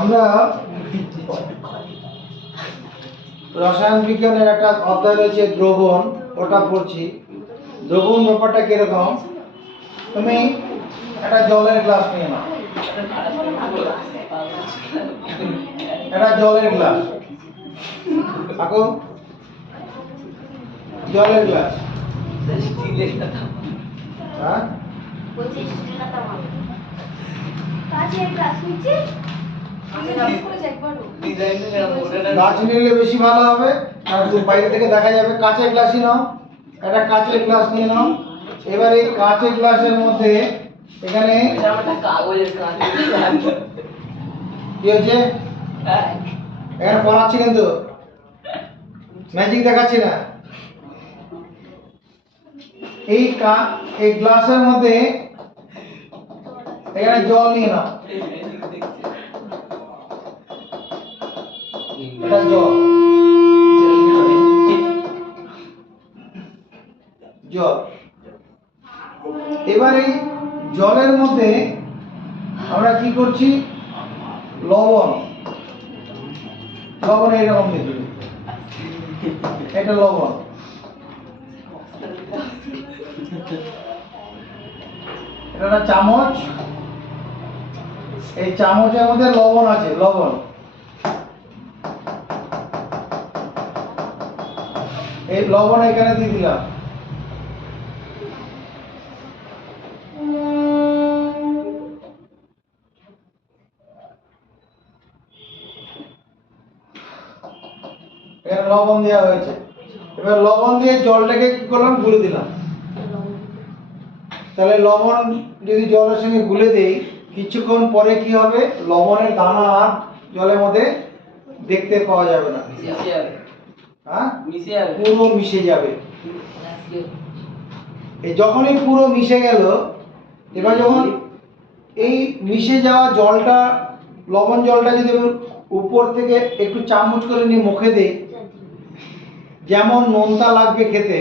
আমরা রসায়ন বিজ্ঞানের একটা অধ্যায় রয়েছে দ্রবণ, ওটা পড়ছি। দ্রবণ ব্যাপারটা কিরকম, তুমি একটা জলের গ্লাস নিয়ে নাও, একটা জলের গ্লাস, এখন জলের গ্লাস, হ্যাঁ গাছ নিলে বেশি ভালো হবে, আর বাইরে থেকে দেখা যাবে। কাঁচের গ্লাসই নাও, একটা কাঁচের গ্লাস নিয়ে নাও। এবার এই কাঁচের গ্লাসের মধ্যে এখানে কি হচ্ছে, এখানে পড়াচ্ছি কিন্তু ম্যাজিক দেখাচ্ছি না। এই গ্লাসের মধ্যে এখানে জল নিয়ে নাও, এটা জল, জল। এবার এই জলের মধ্যে আমরা কি করছি, লবণ, লবণ এইরকম দিতে, এটা লবণ। এটা একটা চামচ, এই চামচের মধ্যে লবণ আছে, লবণ। এই লবণ এখানে দিয়ে দিলাম। এখানে লবণ দেওয়া হয়েছে। এবার লবণ দিয়ে জলটাকে কি করলাম, গুলে দিলাম। তাহলে লবণ যদি জলের সঙ্গে গুলে দেই, কিছুক্ষণ পরে কি হবে, লবণের দানা আর জলের মধ্যে দেখতে পাওয়া যাবে না, হ্যাঁ পুরো মিশে যাবে। এই যখনই পুরো মিশে গেল, এবার যখন এই মিশে যাওয়া জলটা, লবণ জলটা যদি উপর থেকে একটু চামচ করে নিয়ে মুখে দেই, যেমন নোনতা লাগবে খেতে,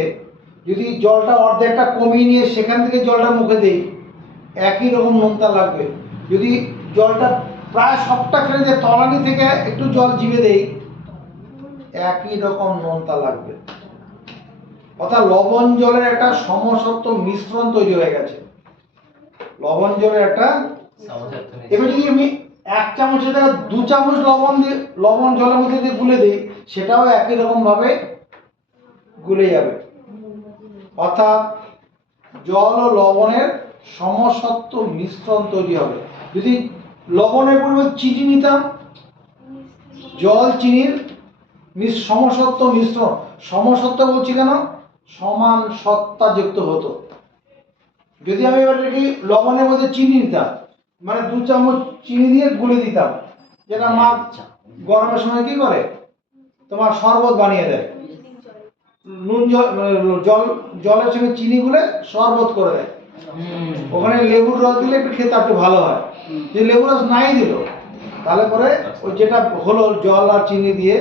যদি জলটা অর্ধেকটা কমিয়ে নিয়ে সেখান থেকে জলটা মুখে দেই, একই রকম নোনতা লাগবে। যদি জলটা প্রায় সবটা ফেলে দিয়ে তলানি থেকে একটু জল জিভে দেই, একই রকম নোনতা লাগবে। অর্থাৎ লবণ জলের একটা সমসত্ব মিশ্রণ তৈরি হয়ে গেছে, লবণ জলের একটা। এবার যদি আমি 1 চামচের জায়গায় 2 চামচ লবণ দিয়ে, লবণ জলের মধ্যে দিয়ে গুলে দিই, সেটাও একই রকম ভাবে গুলে যাবে। অর্থাৎ জল ও লবণের সমসত্ব মিশ্রণ তৈরি হবে। যদি লবণের পরিবর্তে চিনি নিতাম, জল চিনির সমসত্ব মিশ্রণ, সমসত্ব বলছি কেন, সমান সত্তা যুক্ত হতো। যদি আমি এবার দেখি লবণের মধ্যে চিনি নিতাম, মানে 2 চামচ চিনি দিয়ে গুলে দিতাম, যেটা মা গরমের সময় কি করে, তোমার শরবত বানিয়ে দেয়, নুন জল জলের সঙ্গে চিনি গুলে শরবত করে দেয়। ওখানে লেবুর রস দিলে একটু খেতে একটু ভালো হয়। যে লেবুর রস নাই দিল, তাহলে পরে ওই যেটা হলো জল আর চিনি দিয়ে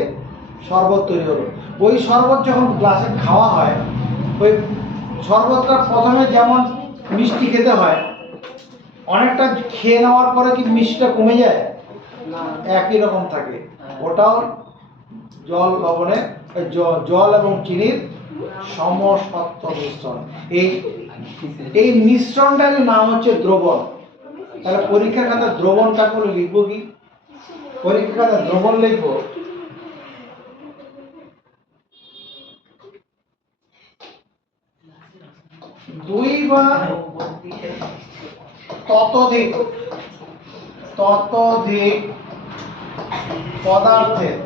শরবত তৈরি হলো। ওই শরবত যখন গ্লাসে খাওয়া হয়, ওই শরবতটা প্রথমে যেমন মিষ্টি খেতে হয়, অনেকটা খেয়ে নেওয়ার পরে কি মিষ্টিটা কমে যায়, একই রকম থাকে। ওটাও জল লবণে, জল এবং চিনির সমসত্ব মিশ্রণ। এই মিশ্রণটার নাম হচ্ছে দ্রবণ। তাহলে পরীক্ষার খাতা দ্রবণটা করে লিখবো কি, পরীক্ষার খাতা দ্রবণ লিখবো, দুই বা ততোধিক পদার্থের,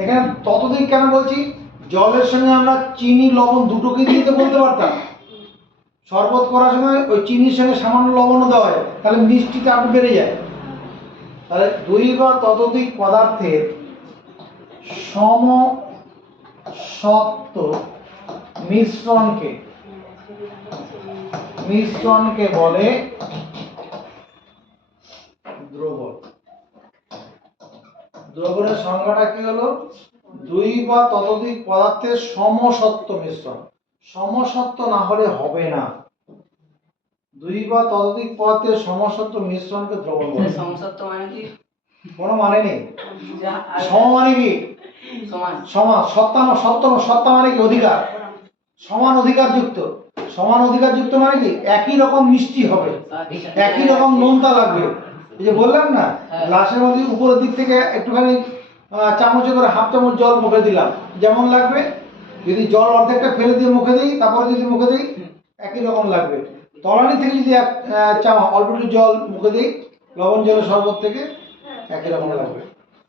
এখানে ততোধিক কেন বলছি, জলের সঙ্গে আমরা চিনি লবণ দুটোকে দিয়ে তো বলতে পারতাম, শরবত করার সময় ওই চিনির সঙ্গে সামান্য লবণও দেওয়া হয়, তাহলে মিষ্টিটা আরো বেড়ে যায়। তাহলে 2 বা ততোধিক পদার্থের সমসত্ব মিশ্রণকে বলে দ্রবণ। দ্রবণের সংজ্ঞাটা কি হলো, 2 বা ততোধিক পদার্থের সমসত্ব মিশ্রণ। সমসত্ব না হলে হবে না, দুই বা ততোধিক পদার্থের সমসত্ব মিশ্রণকে দ্রবণ বলে। সমসত্ব মানে কি? কোনো মানে নেই। যা সম মানে কি? সমান। সমান। সত্তা মানে কি? অধিকার। সমান অধিকার যুক্ত। সমান অধিকার যুক্ত মানে কি? একই রকম মিষ্টি হবে, একই রকম নোনতা লাগবে। এই যে বললাম না, গ্লাসের মধ্যে উপরের দিক থেকে একটুখানি চামচে করে হাফ চামচ জল মুখে দিলাম, যেমন লাগবে। যদি জল অর্ধেকটা ফেলে দিয়ে মুখে দিই, তারপরে যদি মুখে দিই, একই রকম লাগবে। তলানি থেকে যদি এক অল্প একটু জল মুখে দিই, লবণ জলের শরবত থেকে, একই রকম লাগবে।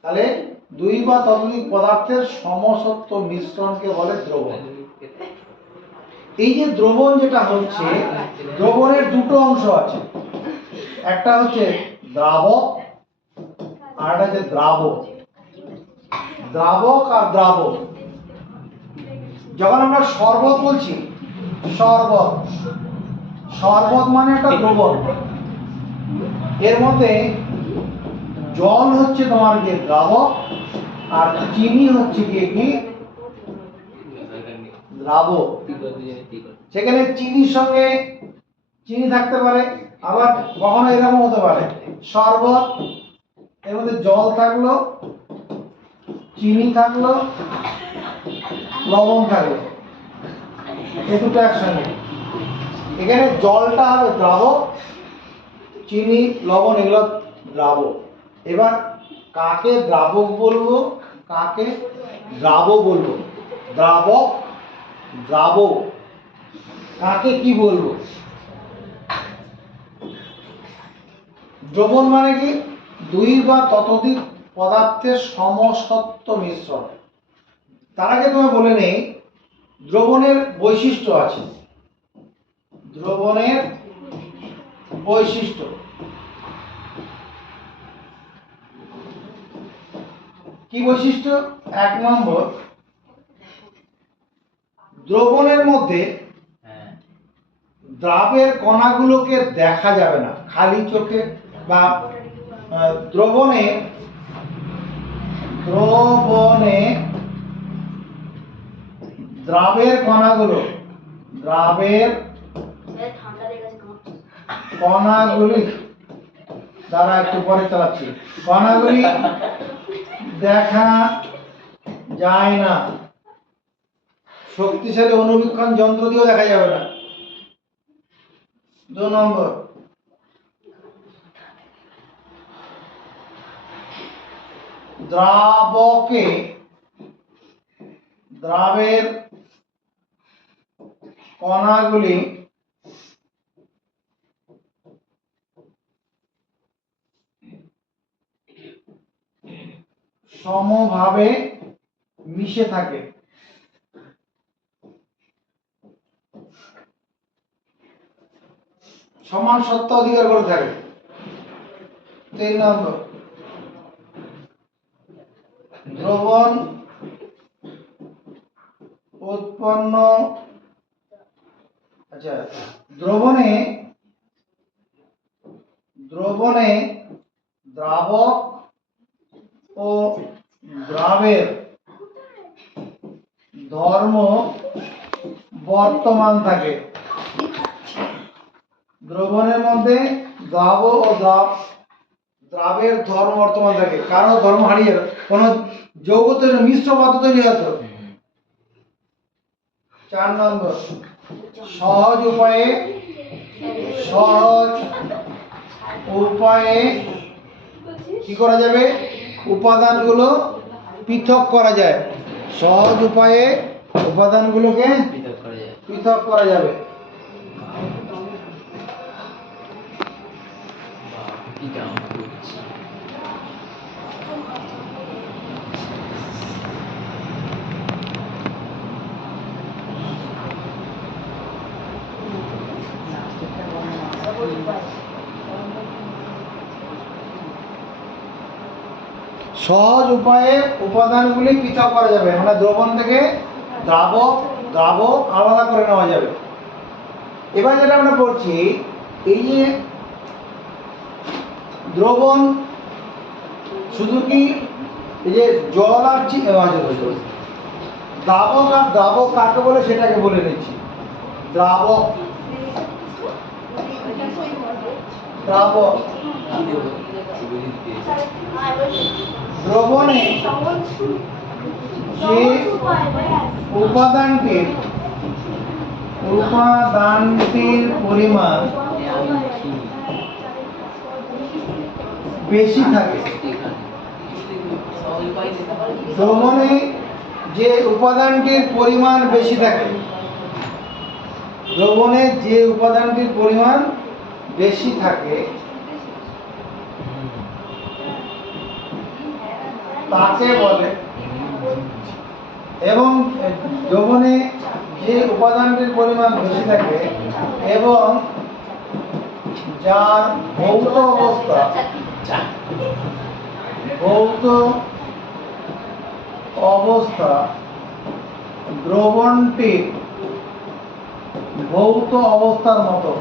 তাহলে দুই বা ততোধিক পদার্থের সমসত্ব মিশ্রণকে বলে দ্রবণ। এই যে দ্রবণ যেটা হচ্ছে, দ্রবণের দুটো অংশ আছে, একটা হচ্ছে দ্রাবক আর একটা হচ্ছে দ্রাবক। দ্রাবক আর দ্রাবক। যখন আমরা শরবত বলছি, শরবত শরবত মানে একটা দ্রবণ। এর মধ্যে জল হচ্ছে তোমার যে দ্রাবক, আর চিনি হচ্ছে কি দ্রাবক। সেখানে চিনির সঙ্গে চিনি থাকতে পারে, আবার কখনো এরকম হতে পারে শরবত, এর মধ্যে জল থাকলো, চিনি থাকলো, লবণ থাকলো, এই দুটো একসঙ্গে। এখানে জলটা হবে দ্রাবক, চিনি লবণ এগুলো দ্রাবক। এবার কাকে দ্রাবক বলবো, কাকে দ্রাব বলবো? দ্রাবক, দ্রাবক, কাকে কি বলবো? দ্রবণ মানে কি? দুই বা ততোধিক পদার্থের সমসত্ব মিশ্রণ। তার আগে তোমায় বলে নেই, দ্রবণের বৈশিষ্ট্য আছে। দ্রবণের বৈশিষ্ট্য কি? বৈশিষ্ট্য 1 নম্বর, দ্রবণের মধ্যে দ্রাবের কণাগুলোকে দেখা যাবে না খালি চোখে, বা দ্রবণে দ্রাবের কণাগুলো, দ্রাবের কণাগুলি দ্বারা, একটু পরে চালাচ্ছি, কণাগুলি দেখা যায় না। শক্তিশালী অনুবীক্ষণ যন্ত্র দিয়েও দেখা যাবে না। 2 নম্বর, দ্রাবকে দ্রাবের কণাগুলি সমভাবে মিশে থাকে। সমান সত্তা অধিকার করে থাকে। 3 নম্বর, দ্রবণ উৎপন্ন, আচ্ছা, দ্রবণে দ্রাবক ও দ্রাবের ধর্ম বর্তমান থাকে। দ্রবণের মধ্যে দ্রাবক ও দ্রাবের ধর্ম বর্তমান থাকে। কারো ধর্ম হারিয়ে যাবে, কোনো যৌগ তৈরি, মিশ্র পদার্থ তৈরি হতো। 4 নম্বর, সহজ উপায়ে কি করা যাবে? উপাদানগুলো পৃথক করা যায়। সহজ উপায়ে উপাদানগুলোকে পৃথক করা যাবে। সহজ উপায়ে উপাদানগুলি পৃথক করা যাবে, মানে দ্রবণ থেকে দ্রাবক আলাদা করে নেওয়া যাবে। এবার যেটা আমরা বলছি, এই যে দ্রবণ শুধু কি এই যে জল আর দ্রাবক, আর দ্রাবক কাকে বলে সেটাকে বলে নিচ্ছি। দ্রাবক দ্রাবক। দ্রবণে যে উপাদানটির পরিমাণ বেশি থাকে, দ্রবণে যে উপাদানটির পরিমাণ বেশি থাকে, দ্রবণে যে উপাদানটির পরিমাণ বেশি থাকে তাকে বলে, এবং দ্রবণে যে উপাদানটির পরিমাণ বেশি থাকে এবং যার ভৌত অবস্থা দ্রবণটির ভৌত অবস্থার মতো,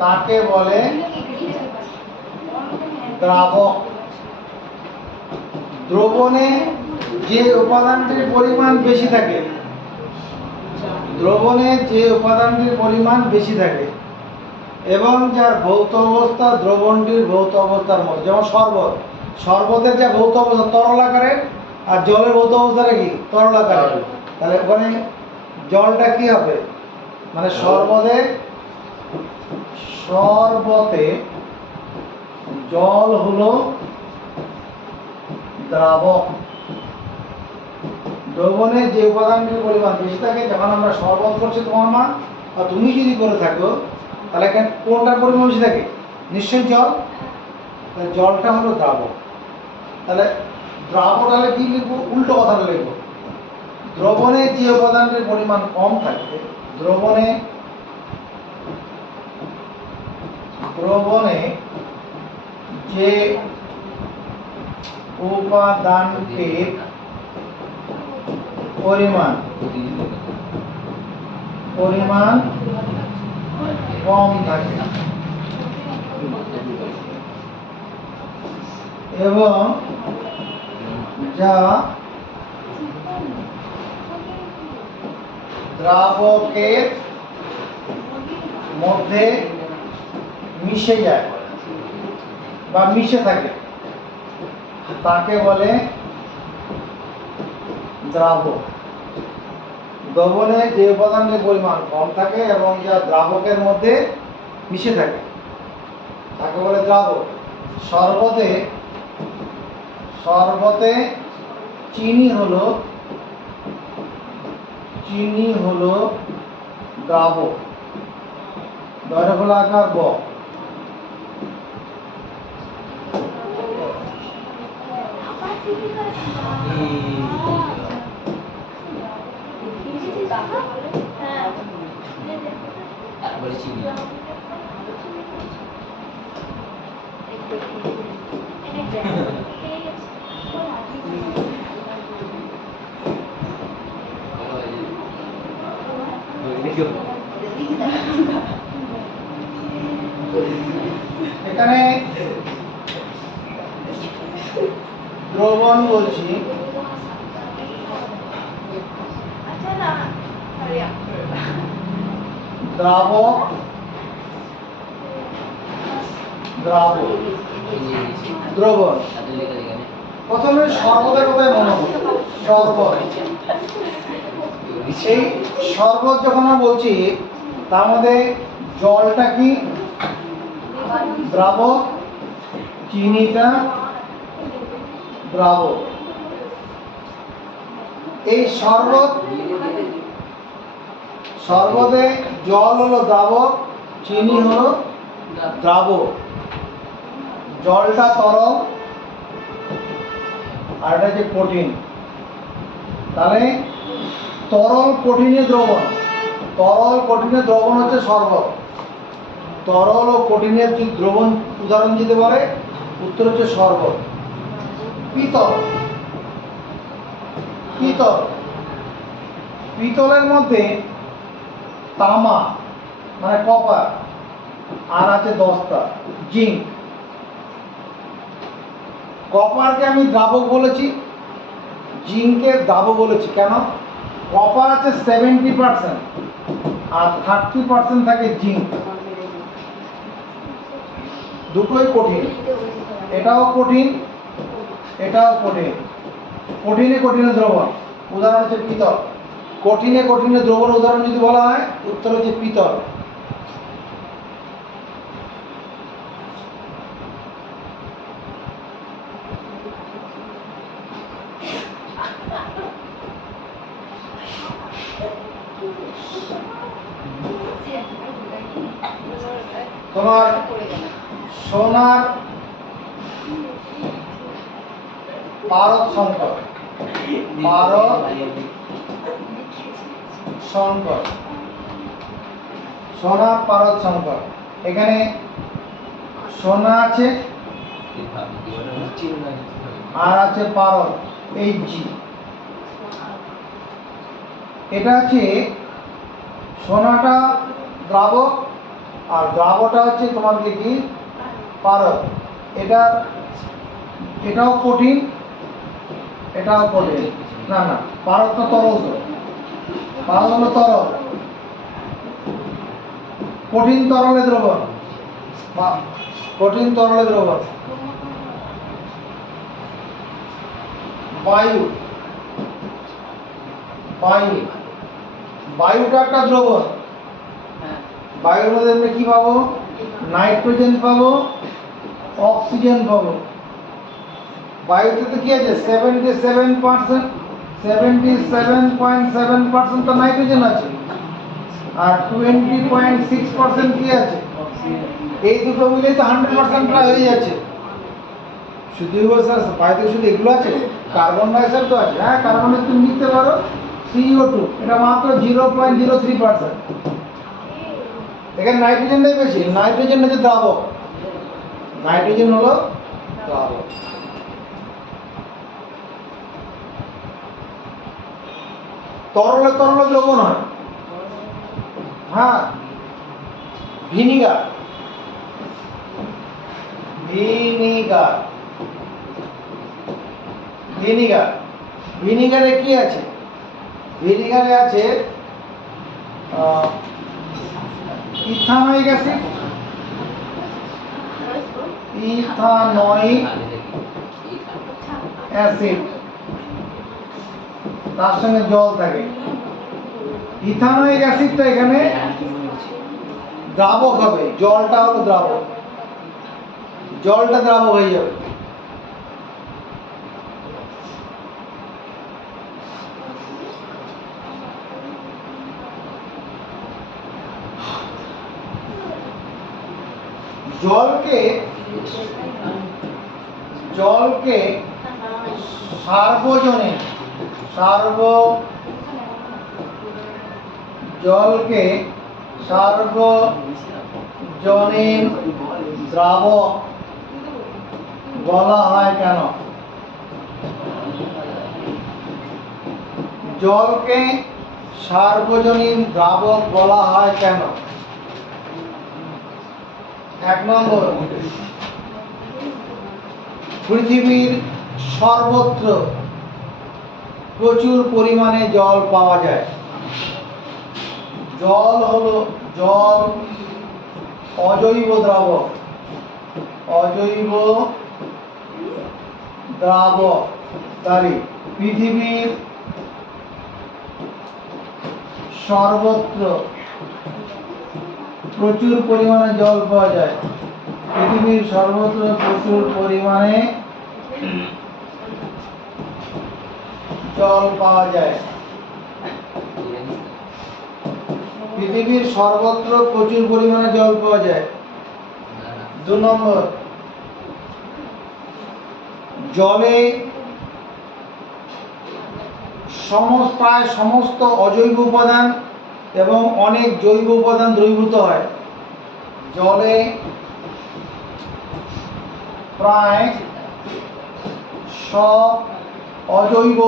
তাকে বলে দ্রাবক। দ্রবণে যে উপাদানটির পরিমাণ বেশি থাকে, এবং যার ভৌত অবস্থা দ্রবণটির ভৌত অবস্থার মতো, যেমন শরবতের যা ভৌত অবস্থা তরল আকারে, আর জলের ভৌত অবস্থাটা কি তরল আকারে। তাহলে ওখানে জলটা কি হবে, মানে শরবতে জল হলো দ্রাবক। দ্রবণে যে উপাদানটির পরিমাণ বেশি থাকে, যখন আমরা শরবত করছি তোমার মা আর তুমি যদি করে থাকো, তাহলে কোনটার পরিমাণ বেশি থাকে? নিশ্চয়ই জল। তাহলে জলটা হলো দ্রাবক। তাহলে দ্রাবকটালে কি লিখবো? উল্টো কথাটা লিখবো। দ্রবণে যে উপাদানটির পরিমাণ কম থাকে, দ্রবণে যে উপাদানটির পরিমাণ কম থাকে এবং যা দ্রাবকের মধ্যে মিশে যায় বা মিশে থাকে, তাকে বলে দ্রাবক। দ্রবণে যে উপাদানের পরিমাণ কম থাকে এবং যা দ্রাবকের মধ্যে মিশে থাকে তাকে বলে দ্রাবক। শরবতে চিনি হলো দ্রাবক। দৈর্ঘ্যাকার ব। এখানে দ্রবণ বলছি, দ্রাবক, দ্রবণ। প্রথমে শরবতের কথাই মনে হবে। শরবত, সেই শরবত যখন আমরা বলছি তার মধ্যে জলটা কি দ্রাবক, চিনিটা দ্রাবক। এই শরবতে জল হলো দ্রাবক, চিনি হলো দ্রাবক। জলটা তরল আর এটা যে কঠিন। তাহলে তরল কঠিনের দ্রবণ হচ্ছে শরবত। তরল ও কঠিনের যে দ্রবণ উদাহরণ দিতে পারে, উত্তর হচ্ছে শরবত। পিতলের মধ্যে তামা মানে কপার, আর আছে দস্তা জিঙ্ক। কপারকে আমি দ্রাবক বলেছি, জিঙ্ককে দ্রাবক বলেছি। কেন? কপার আছে 70% আর 30% থাকে জিঙ্ক। দুটোই কঠিন, এটাও কঠিন, এটাও কঠিন। কঠিনে কঠিনে দ্রবণ, উদাহরণ হচ্ছে পিতল। কঠিনে কঠিনে দ্রবণ উদাহরণ যদি বলা হয়, উত্তর হচ্ছে পিতল। তোমার সোনার পারদ সংকর, পারদ সংকর, সোনার পারদ সংকর। এখানে সোনা আছে আর আছে পারদ, এই জি। এটা হচ্ছে সোনাটা দ্রাবক আর দ্রাবকটা হচ্ছে তোমার কি পারদ। এটাও কঠিন, এটাও কঠিন। না না, পারদটা তরল, তো পারদ হলো তরল। কঠিন তরলে দ্রবণ, কঠিন তরলে দ্রবণ। বায়ু, বায়ু, বায়ুটা একটা দ্রবণ। বায়ুর মধ্যে আমরা কি পাবো? নাইট্রোজেন পাবো, অক্সিজেন পাবো। বায়ুতে তো কি আছে? 77.7% তো নাইট্রোজেন আছে, আর 20.6% কি আছে? এই দুটো মিলেই তো 100% প্রায় হয়ে যাচ্ছে। শুধু বায়ুতে শুধু এগুলো আছে? কার্বন ডাইঅক্সাইড তো আছে। হ্যাঁ, কার্বন ডাইঅক্সাইড তুমি নিতে পারো, CO2, এটা মাত্র 0.03%। এখানে নাইট্রোজেনটাই বেশি। নাইট্রোজেন হচ্ছে দ্রাবক, নাইট্রোজেন হলো দ্রাবক। তরলে তরলে দ্রবণ হয়। হ্যাঁ, ভিনিগার, ভিনিগার, ভিনিগার। ভিনিগারে কি আছে? ভিনিগারে আছে ইথানোয়িক অ্যাসিড, ইথানোয়িক অ্যাসিড, তার সঙ্গে জল থাকে। ইথানোয়িক অ্যাসিডটা এখানে দ্রাবক হবে, জলটা হলো দ্রাবক, জলটা দ্রাবক হয়ে যাবে। জলকে জলকে সার্বজনীন, জলকে সার্বজনীন দ্রাবক বলা হয় কেন? জলকে সার্বজনীন দ্রাবক বলা হয় কেন? 1 নম্বর, পৃথিবীর সর্বত্র প্রচুর পরিমাণে জল পাওয়া যায়। জল অজৈব দ্রাবক, অজৈব দ্রাবক। তাহলে পৃথিবীর সর্বত্র প্রচুর পরিমাণে জল পাওয়া যায়। পৃথিবীর সর্বত্র প্রচুর পরিমাণে জল পাওয়া যায়। পৃথিবীর সর্বত্র প্রচুর পরিমাণে জল পাওয়া যায়। 2 নম্বর, জলে প্রায় সমস্ত অজৈব উপাদান এবং অনেক জৈব উপাদান দ্রবীভূত হয়। জলে প্রায় সব অজৈব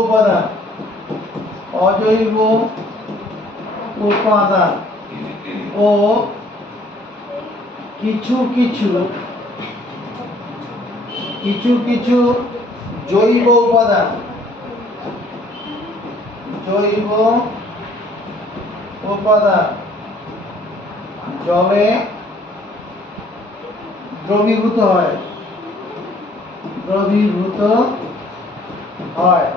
উপাদান ও কিছু কিছু জৈব উপাদান, জৈব উপাদান জলে দ্রবীভূত হয়, দ্রবীভূত হয়।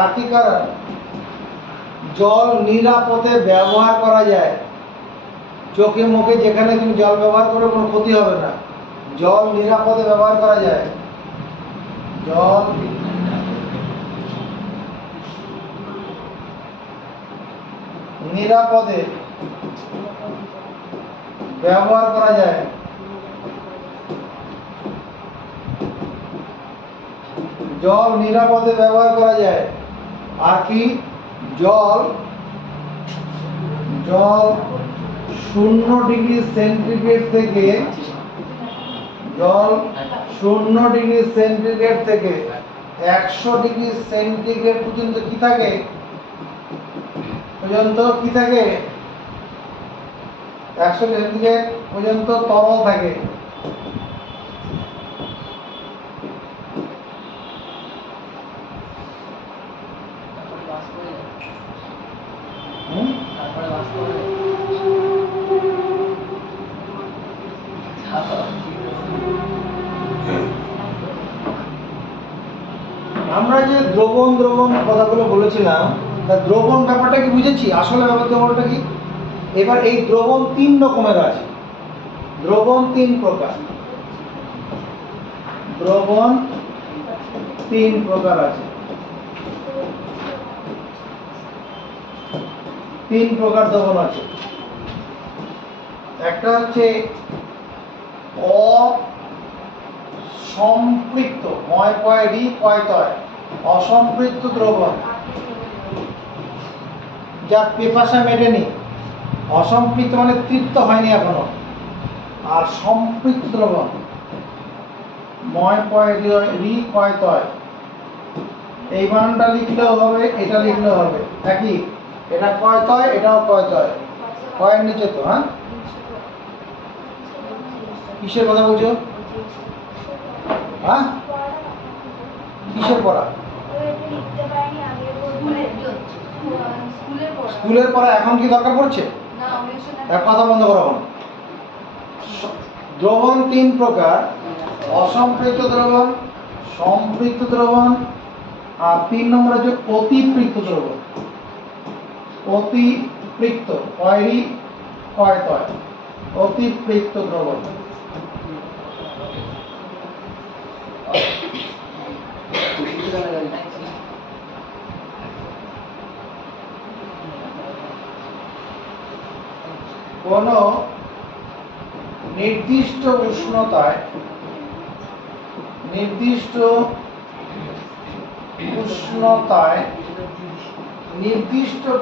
আর কি কারণ? জল নিরাপদে ব্যবহার করা যায়। চোখে মুখে যেখানে তুমি জল ব্যবহার করো কোনো ক্ষতি হবে না। জল নিরাপদে ব্যবহার করা যায়। জল নিরাপদে ব্যবহার করা যায়। জল নিরাপদে ব্যবহার করা যায়। আর কি? জল 0°C থেকে জল 0°C থেকে 100°C পর্যন্ত কি থাকে? কি থাকে? 100°C পর্যন্ত তরল থাকে। আমরা যে দ্রবণ কথাগুলো বলেছিলাম, তা দ্রবণ ব্যাপারটা কি বুঝেছি? আসলে ব্যাপারটা কি? এবার এই দ্রবণ 3 রকমের আছে। দ্রবণ 3 প্রকার। দ্রবণ 3 প্রকার আছে। 3 প্রকার দ্রবণ আছে। একটা হচ্ছে অসম্পৃক্ত, অসম্পৃক্ত দ্রবণ, যা পিপাসা মেটেনি। অসম্পৃক্ত মানে তৃপ্ত হয়নি এখনো। আর সম্পৃক্ত দ্রবণ এই বানানটা লিখলেও হবে, এটা লিখলেও হবে, একই। এটা কয়তয়, এটাও কয়তয়। কয়ের নিচে তো, হ্যাঁ? কিসের কথা বলছো? হ্যাঁ, কিসের পড়া? স্কুলের পড়া এখন কি দরকার পড়ছে? এক কথা বন্ধ করো। দ্রবণ 3 প্রকার: অসম্পৃক্ত দ্রবণ, সম্পৃক্ত দ্রবণ, আর 3 নম্বর হচ্ছে অতিপৃক্ত দ্রবণ। অতিপৃক্ত, কয়রি কয়তয়, অতিপৃক্ত দ্রবণ। কোন নির্দিষ্ট উষ্ণতায় নির্দিষ্ট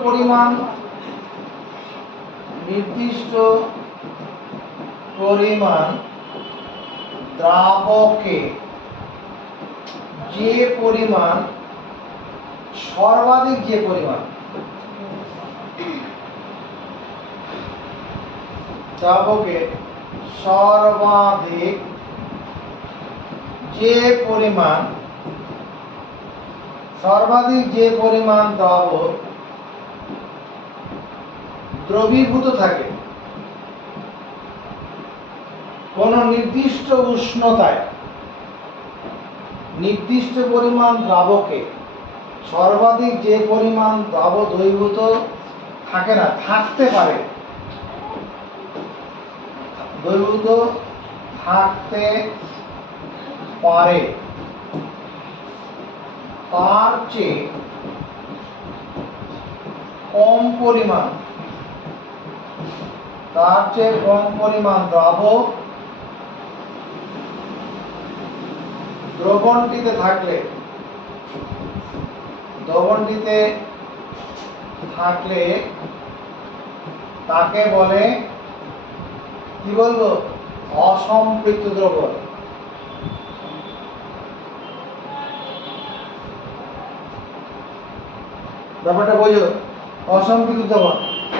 পরিমাণ দ্রাবকে যে পরিমাণ সর্বাধিক দ্রাবকে সর্বাধিক যে পরিমাণ দ্রাবক দ্রবীভূত থাকে, কোন নির্দিষ্ট উষ্ণতায় নির্দিষ্ট পরিমাণ দ্রাবকে সর্বাধিক যে পরিমাণ দ্রাবক দ্রবীভূত থাকে না, থাকতে পারে, দ্রবীভূত থাকতে পারে, তার চেয়ে কম পরিমাণ দ্রাবক দ্রবণটিতে থাকলে তাকে বলে, কি বলবো? অসম্পৃক্ত দ্রবণ। ব্যাপারটা বোঝো? অসম্পৃক্ত দ্রবণ।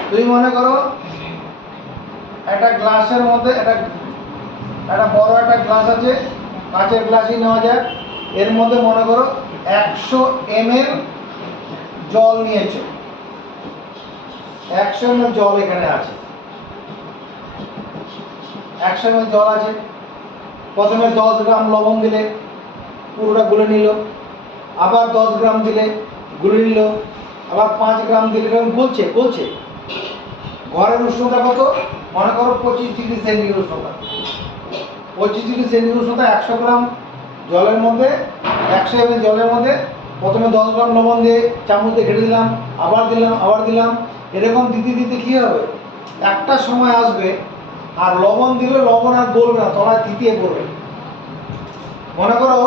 তুমি মনে করো একটা গ্লাসের মধ্যে একটা বড় একটা গ্লাস আছে, কাঁচের গ্লাসই নেওয়া যাক, এর মধ্যে মনে করো 100 ml জল নিয়েছো, 100 ml জল এখানে আছে, 100 ml জল আছে। প্রথমে 10 গ্রাম লবণ দিলে, পুরোটা গুলে নিল, আবার 10 গ্রাম দিলে গুলে নিল, আবার 5 গ্রাম দিলে, এরকম বলছে বলছে। ঘরের উষ্ণতা কত? মনে করো 25 ডিগ্রি সেন্টিগ্রেড উষ্ণতা। 25 ডিগ্রি সেন্টিগ্রেড উষ্ণতা 100 গ্রাম জলের মধ্যে, 100 ml জলের মধ্যে প্রথমে 10 গ্রাম লবণ দিয়ে চামচ দিয়ে ঘেটে দিলাম, আবার দিলাম, আবার দিলাম, এরকম দিতে দিতে কী হবে, একটা সময় আসবে আর লবণ দিলে লবণ আর গলবে না, তলায় থিতিয়ে পড়বে। মনে করো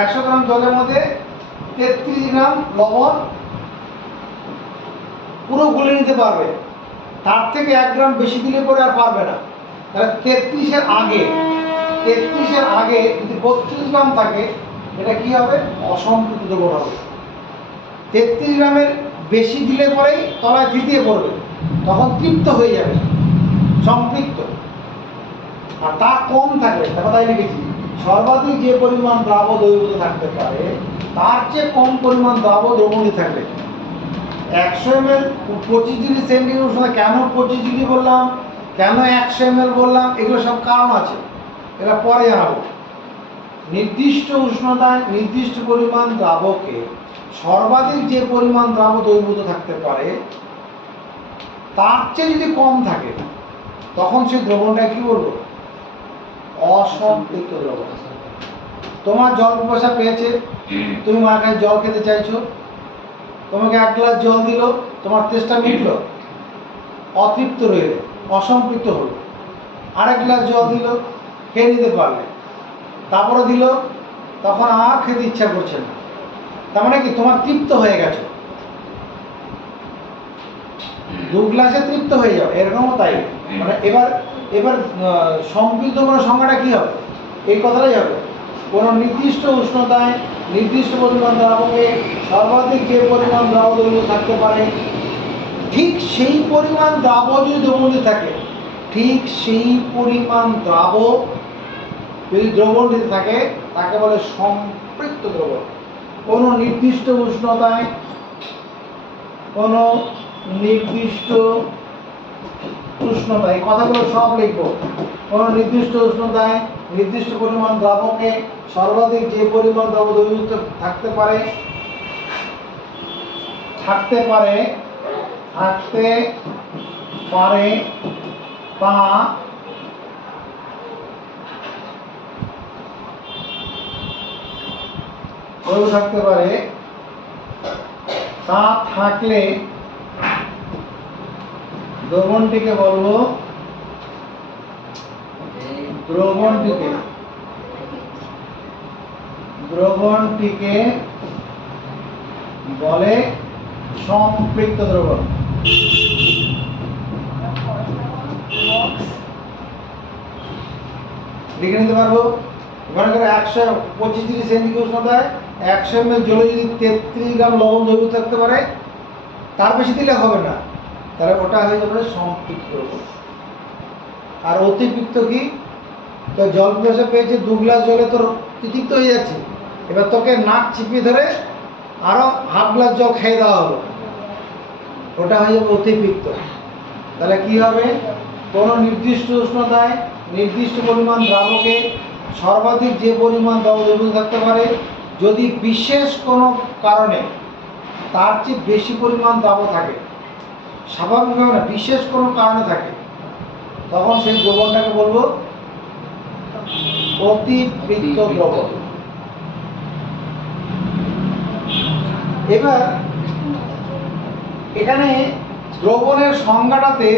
100 গ্রাম জলের মধ্যে 33 গ্রাম লবণ পুরো গুলে নিতে পারবে, তার থেকে 1 গ্রাম বেশি দিলে পরে আর পারবে না। তাহলে 33-এর আগে, 33-এর আগে যদি 32 গ্রাম থাকে, এটা কি হবে, অসম্পৃক্ত দ্রবণ হবে। 33 গ্রামের বেশি দিলে পরেই তলায় থিতিয়ে পড়বে, তখন তৃপ্ত হয়ে যাবে, সম্পৃক্ত। আর তা কম থাকলে, দেখো তাই লিখেছি, সর্বাধিক যে পরিমাণ দ্রাব দ্রবীভূত থাকতে পারে তার চেয়ে কম পরিমাণ দ্রাব দ্রবণী থাকবে। 100 ml 25 ডিগ্রি সেন্টিগ্রেড উষ্ণতা, কেন 25 ডিগ্রি বললাম, কেন 100 ml বললাম, এগুলো সব কারণ আছে, এটা পরে জানাবো। নির্দিষ্ট উষ্ণতায় নির্দিষ্ট পরিমাণ দ্রাবকে সর্বাধিক যে পরিমাণ দ্রাব দ্রবীভূত থাকতে পারে তার চেয়ে যদি কম থাকে, তখন সেই দ্রবণটা কি বলবো, অসম্পৃক্ত দ্রবণ। তোমার জল পিপাসা পেয়েছে, তুমি মার কাছে জল খেতে চাইছো, তোমাকে 1 গ্লাস জল দিল, তোমার তেষ্টা মিটল, অতৃপ্ত রইলে, অসম্পৃক্ত হলো। আরেক গ্লাস জল দিল, খেয়ে নিতে পারলে, তারপরে দিল, তখন আর খেতে ইচ্ছা করছে না, তার মানে কি তোমার তৃপ্ত হয়ে গেছে। 2 গ্লাসে তৃপ্ত হয়ে যাও, এরকমও তাই। মানে এবার এবার সম্পৃক্ত কোনো সংজ্ঞাটা কী হবে, এই কথাটাই হবে, কোনো নির্দিষ্ট উষ্ণতায় নির্দিষ্ট পরিমাণ দ্রাবকে সর্বাধিক যে পরিমাণ দ্রাব দ্রবীভূত থাকতে পারে, ঠিক সেই পরিমাণ দ্রাব যদি দ্রবণী থাকে, ঠিক সেই পরিমাণ দ্রাব যদি দ্রবণটিতে থাকে, তাকে বলে সম্পৃক্ত দ্রবণ। কোনো নির্দিষ্ট উষ্ণতায়, কোনো নির্দিষ্ট উষ্ণতা, এই কথাগুলো সব লিখবো, কোনো নির্দিষ্ট উষ্ণতায় নির্দিষ্ট পরিমাণ দ্রাবকে সর্বাধিক যে পরিমাণ দ্রাব দ্রবীভূত থাকতে পারে তা থাকতে পারে, তা থাকলে দ্রবণটিকে বলবো, দ্রবণটিকে বলে সম্পৃক্ত দ্রবণ। লিখে নিতে পারবো। মনে করো 125 ডিগ্রি সেন্টিগ্রেড উষ্ণতায় 100 ml জলে যদি 33 গ্রাম লবণ দ্রবীভূত থাকতে পারে, তার বেশি দিলে হবে না, তাহলে ওটা হয়ে যাবে সম্পৃক্ত দ্রবণ। আর অতিরিক্ত কি, তো জল পিপাসা পেয়েছে, 2 গ্লাস জলে তোর তৃপ্ত হয়ে যাচ্ছে, এবার তোকে নাক চিপিয়ে ধরে আরো 1/2 গ্লাস জল খেয়ে দেওয়া হলো, ওটা হয়ে যাবে অতিরিক্ত। তাহলে কি হবে, কোনো নির্দিষ্ট উষ্ণতায় নির্দিষ্ট পরিমাণ দ্রাবকে সর্বাধিক যে পরিমাণ দ্রাব দ্রবীভূত থাকতে পারে, যদি বিশেষ কোনো কারণে তার চেয়ে বেশি পরিমাণ দ্রাব থাকে, স্বাভাবিকভাবে না, বিশেষ কোনো কারণে থাকে, তখন সেই দ্রবণটাকে বলবো অতিবৃত্ত দ্রবণ। এবার এখানে দ্রবণের সংজ্ঞাটাতে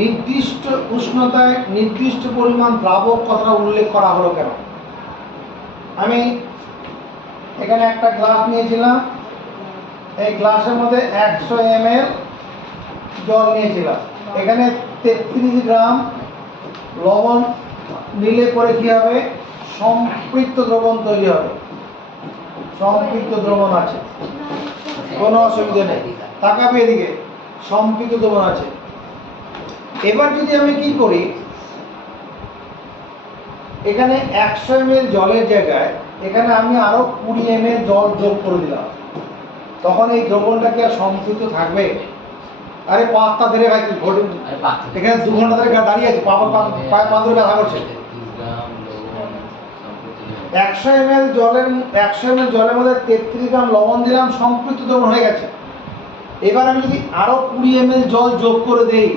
নির্দিষ্ট উষ্ণতায় নির্দিষ্ট পরিমাণ দ্রাবক কথাটা উল্লেখ করা হলো কেন? আমি এখানে একটা গ্লাস নিয়েছিলাম, এই গ্লাসের মধ্যে 100 ml জল নিয়েছিলাম, এখানে 33 গ্রাম লবণ নিলে পরে কি হবে, সম্পৃক্ত দ্রবণ তৈরি হবে। সম্পৃক্ত দ্রবণ আছে, কোনো অসুবিধা নেই, তাকাবে এদিকে, সম্পৃক্ত দ্রবণ আছে। এবার যদি আমি কি করি, এখানে 100 ml জলের জায়গায় এখানে আমি আরো 20 ml জল যোগ করে দিলাম, তখন এই দ্রবণটা কি আর সম্পৃক্ত থাকবে? আরে পাঁচটা ধরে ভাই কি ঘটে, এখানে 2 ঘন্টা ধরে দাঁড়িয়ে আছে, পায়ে পা ধরে ব্যথা করছে। 100 ml জলের মধ্যে 33 গ্রাম লবণ দিলাম, সম্পৃক্ত দ্রবণ হয়ে গেছে। এবার আমি যদি আরো 20 ml জল যোগ করে দেই,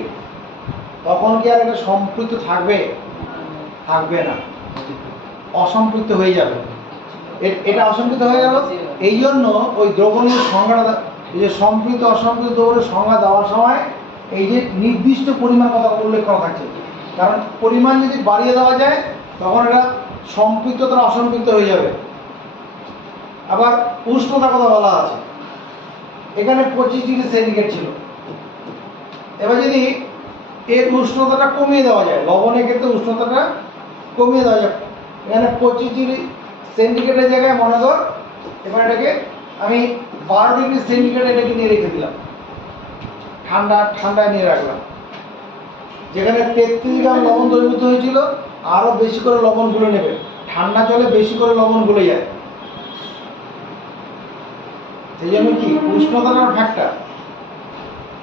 তখন কি আর এটা সম্পৃক্ত থাকবে? থাকবে না, অসম্পৃক্ত হয়ে যাবে। এটা অসম্পৃক্ত হয়ে গেল। এই জন্য ওই দ্রবণের সংজ্ঞাটা, এই যে সম্পৃক্ত অসম্পৃক্ত দ্রবণের সংজ্ঞা দেওয়ার সময় এই যে নির্দিষ্ট পরিমাণ কথা উল্লেখ করা থাকছে, কারণ পরিমাণ যদি বাড়িয়ে দেওয়া যায় তখন এটা সম্পৃক্ত তারা অসম্পৃক্ত হয়ে যাবে। আবার উষ্ণতার কথা বলা আছে, এখানে 25 ডিগ্রি সেন্টিগ্রেড ছিল। এবার যদি এর উষ্ণতাটা কমিয়ে দেওয়া যায়, লবণের ক্ষেত্রে উষ্ণতাটা কমিয়ে দেওয়া যায়, এখানে 25 ডিগ্রি সেন্টিগ্রেডের জায়গায় মনে কর এবার এটাকে আমি 12 ডিগ্রি সেন্টিগ্রেড এটাকে নিয়ে রেখে দিলাম, ঠান্ডায় নিয়ে রাখলাম। যেখানে 33 গ্রাম লবণ দ্রবীভূত হয়েছিল, আরো বেশি করে লবণ গুলে নেবে, ঠান্ডা জলে বেশি করে লবণ গুলে যায়। সেই জন্য কি উষ্ণতার ফ্যাক্টর,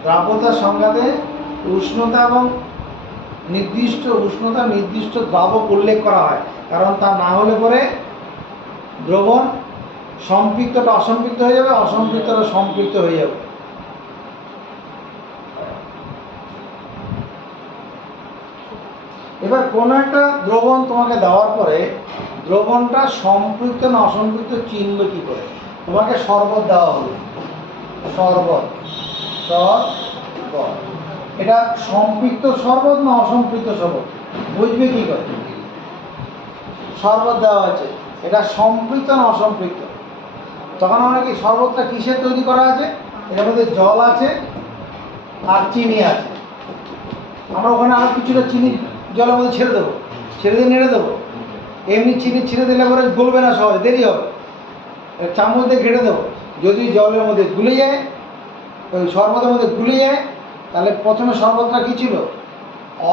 দ্রাব্যতার সংজ্ঞাতে উষ্ণতা এবং নির্দিষ্ট দ্রাবক উল্লেখ করা হয়, কারণ তা না হলে পরে দ্রবণ সম্পৃক্তটা অসম্পৃক্ত হয়ে যাবে, অসম্পৃক্তটা সম্পৃক্ত হয়ে যাবে। এবার কোনো একটা দ্রবণ তোমাকে দেওয়ার পরে দ্রবণটা সম্পৃক্ত না অসম্পৃক্ত চিনবে কি করে? তোমাকে শরবত দেওয়া হলো, শরবত, এটা সম্পৃক্ত শরবত না অসম্পৃক্ত শরবত বুঝবে কি করে? শরবত দেওয়া আছে, এটা সম্পৃক্ত না অসম্পৃক্ত? তখন আমরা কি শরবতটা কিসের তৈরি করা আছে? এর মধ্যে জল আছে আর চিনি আছে। আমরা ওখানে আরো কিছুটা চিনি জলের মধ্যে ছেড়ে দেবো, ছেড়ে দিয়ে নেড়ে দেবো। এমনি চিনি ছেড়ে দিলে পরে গলবে না, সহজে দেরি হবে। চামচ দিয়ে ঘেটে দেবো, যদি জলের মধ্যে গুলে যায়, ওই শরবতের মধ্যে গুলে যায়, তাহলে প্রথমে শরবতটা কী ছিল?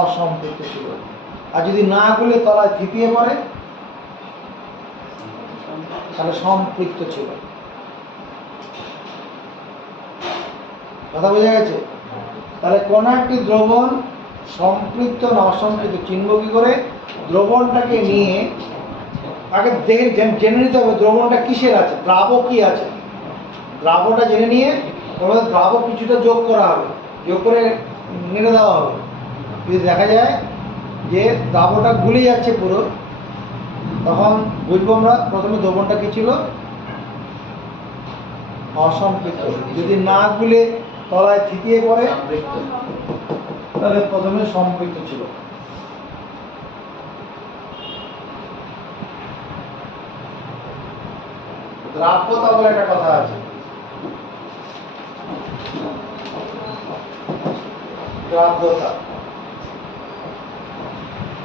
অসম্পৃক্ত ছিল। আর যদি না গুলে তলায় থিতিয়ে পড়ে তাহলে সম্পৃক্ত ছিল। কথা বোঝা গেছে? তাহলে কোন একটি দ্রবণ সম্পৃক্ত না অসম্পৃক্ত চিনব কি করে? দ্রবণটাকে নিয়ে আগে জেনে নিতে হবে দ্রবণটা কিসের আছে, দ্রাবক কি আছে। দ্রাবকটা জেনে নিয়ে তবে দ্রাবক কিছুটা যোগ করা হবে, যোগ করে নেড়ে দেওয়া হবে। যদি দেখা যায় যে দ্রাবকটা গুলে যাচ্ছে পুরো, তখন বুঝবো আমরা প্রথমে দ্রবণটা কি ছিল? অসম্পৃক্ত। যদি না গুলে তলায় থিতিয়ে পড়ে তাহলে প্রথমে সম্পৃক্ত ছিল। দ্রাব্যতা বলে একটা কথা আছে, দ্রাব্যতা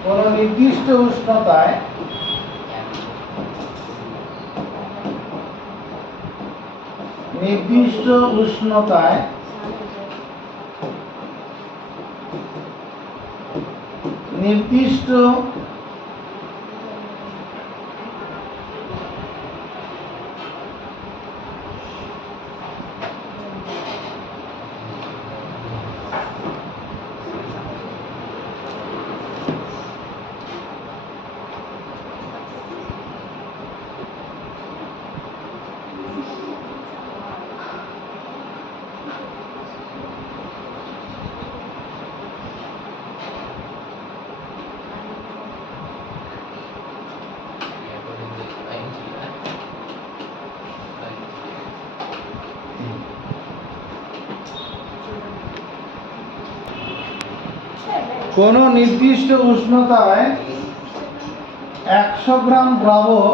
কোন নির্দিষ্ট উষ্ণতায় নির্দিষ্ট উষ্ণতায় 100 গ্রাম দ্রাবক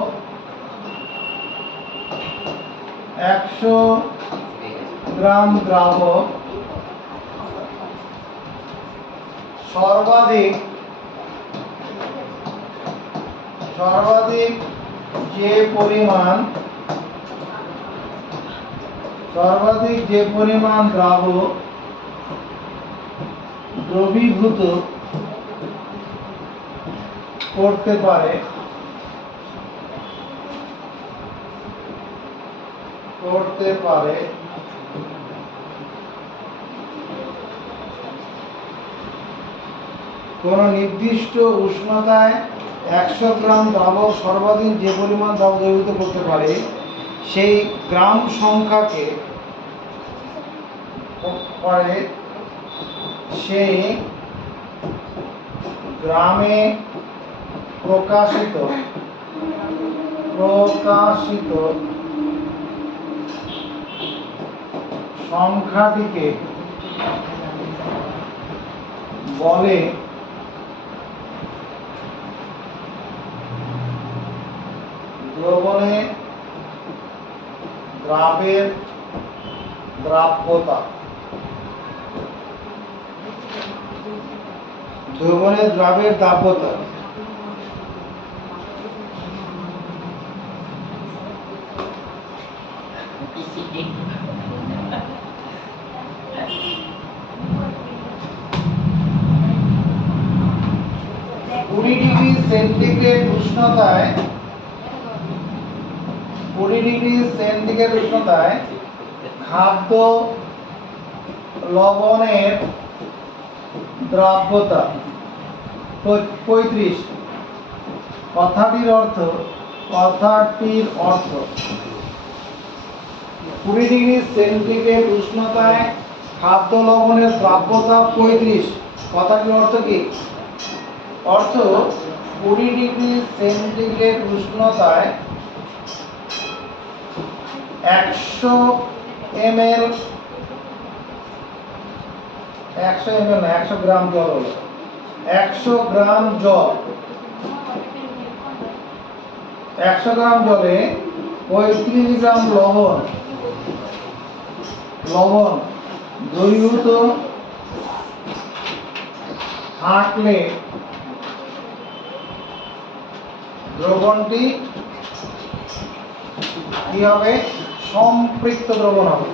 সর্বাধিক যে পরিমাণ দ্রাবক দ্রবীভূত করতে পারে কোন নির্দিষ্ট উষ্ণতায় 100 গ্রাম দ্রাবক সর্বাধিক যে পরিমাণ দ্রাবক দ্রবীভূত করতে পারে সেই গ্রাম সংখ্যাকে সেই গ্রামে প্রকাশিত সংখ্যাটিকে বলে দ্রবণে দ্রাবের দ্রাব্যতা। দ্রবণে দ্রাবের দ্রাব্যতা কুড়ি ডিগ্রি সেন্টিগ্রেড উষ্ণতায় খাদ্য লবণের দ্রাব্যতা 35। কথাটির অর্থ 20 ডিগ্রি সেন্টিগ্রেড উষ্ণতায় খাদ্য লবণের দ্রাব্যতা 35। কথাটির অর্থ কি? অর্থ 20 ডিগ্রি সেন্টিগ্রেড উষ্ণতায় 100 গ্রাম জল হলো 100 গ্রাম জলে 35 গ্রাম লবণ দ্রবীভূত থাকলে দ্রবণটি কি হবে? সম্পৃক্ত দ্রবণ হবে।